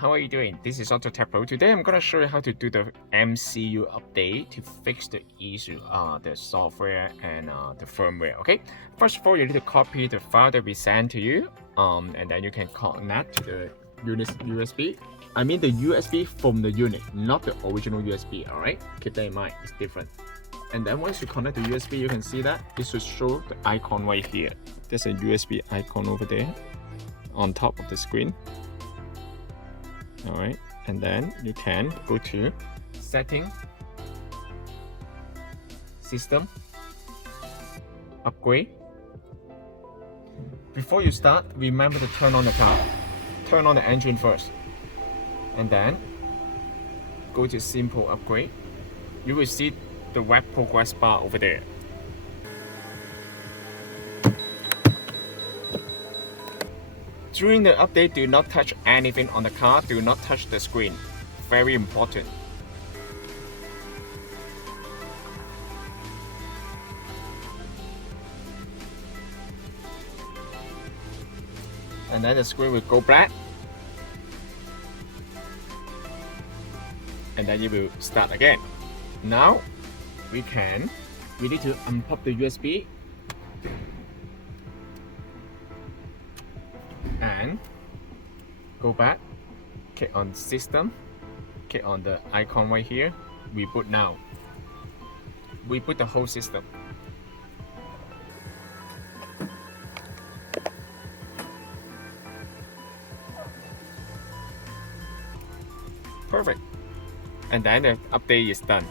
how are you doing? This is AutoTecPro. Today I'm gonna show you how to do the MCU update to fix the issue, the software and the firmware. Okay. First of all, you need to copy the file that we sent to you, and then you can connect to the unit USB. I mean the USB from the unit, not the original USB. All right. Keep that in mind. It's different. And then once you connect the USB, you can see that it should show the icon right here. There's a USB icon over there on top of the screen. All right, and then you can go to setting, system, upgrade. Before you start, remember to turn on the car. Turn on the engine first, and then go to simple upgrade. You will see the web progress bar over there. During the update, do not touch anything on the car, do not touch the screen. Very important. And then the screen will go black. And then you will start again. Now, we need to unplug the USB and go back, click on system, click on the icon right here, reboot now. Reboot the whole system. Perfect. And then the update is done.